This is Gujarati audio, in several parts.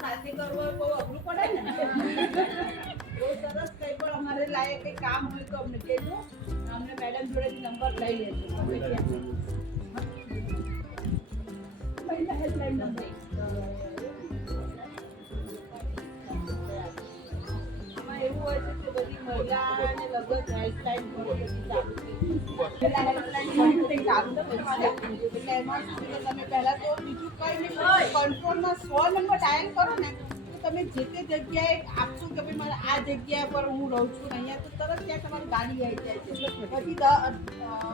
શાદી કરવું બહુ અઘરું પડે ને. બહુ સરસ. કંઈ પણ અમારે લાયક કંઈ કામ હોય તો અમને કહેજો. અમને મેડમ જોડેથી નંબર લઈ લેજો. મહિલા હેલ્પલાઇન નંબર. આમાં એવું હોય છે કે બધી મહિલાને લગત હેલ્પલાઇન ચાલુ છે. મહિલા હેલ્પલાઇન ચાલુ છે. એટલે એમાં શું છે કે તમે પહેલાં તો બીજું કંઈ નહીં, કંટ્રોલમાં 100 નંબર ડાયલ કરો ને તો તમે જે તે જગ્યાએ આપશો કે ભાઈ મારે આ જગ્યા પર હું રહું છું અહીંયા, તો તરત ત્યાં તમારી ગાડી આવી જાય છે.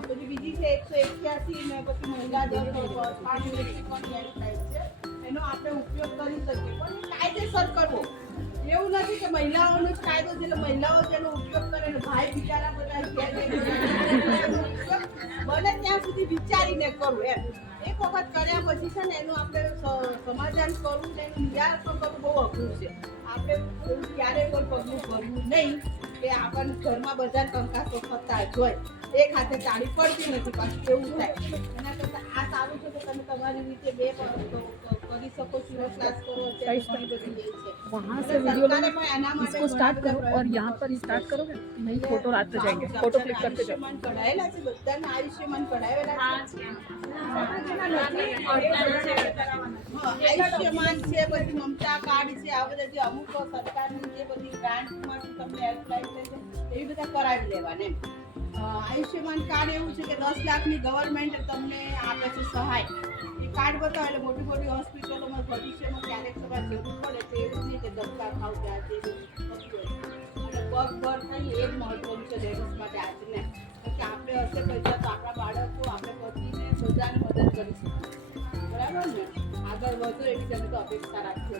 પછી બીજી છે 181 ને પછી મહિલા 10 પણ હેલ્પલાઇન છે. એનો આપણે ઉપયોગ કરી શકીએ, પણ કાયદેસર કરવો. એવું નથી કે મહિલાઓનો જ કાયદો છે એટલે મહિલાઓ જેનો ઉપયોગ કરે ને ભાઈ બિચારા બધા બને ત્યાં સુધી વિચારીને કરવું એમ. એક વખત કર્યા પછી છે ને એનું આપણે સમાધાન કરવું ને એનું નિરાકરણ કરવું બહુ અઘરું છે. આપણે ક્યારેય કોઈ પગલું ભરવું નહીં કે આપણને ઘરમાં બધા કંકાસો થતા જ હોય, એક હાથે તાળી પડતી નથી, પાછું એવું થાય. એના કરતાં આ સારું છે કે તમે તમારી રીતે બે કરી શકો છો, ક્લાસ કરો. वहाँ से वीडियो इसको स्टार्ट करो और यहाँ पर स्टार्ट करोगे नहीं, फोटो आते जाएंगे, फोटो क्लिक करते जाओ. આયુષ્યમાન કઢાયેલા છે બધાને, આયુષ્યમાન કઢાવેલા છે. આયુષ્યમાન છે, પછી મમતા કાર્ડ છે, આ બધા જે અમુક સરકારની જે બધી ગ્રાન્ટમાંથી તમને હેલ્પલાઇન છે એવી બધા કરાવી લેવાને. આયુષ્યમાન કાર્ડ એવું છે કે 10 લાખની ગવર્મેન્ટ તમને આપે છે સહાય. એ કાર્ડ બતાવે એટલે મોટી મોટી હોસ્પિટલોમાં ભવિષ્યમાં ક્યારેક તમારે જરૂર પડે તો એવું જ નહીં કે ધક્કા ખાવ કે આજે અને પગભર થઈ એ જ મહત્વનું છે લેડીઝ માટે આજને. કે આપણે હશે પૈસા તો આપણા બાળકો, આપણે પતિને બધાને મદદ કરી શકીએ. બરાબર ને? આગળ વધો એવી તમે તો અપેક્ષા રાખજો.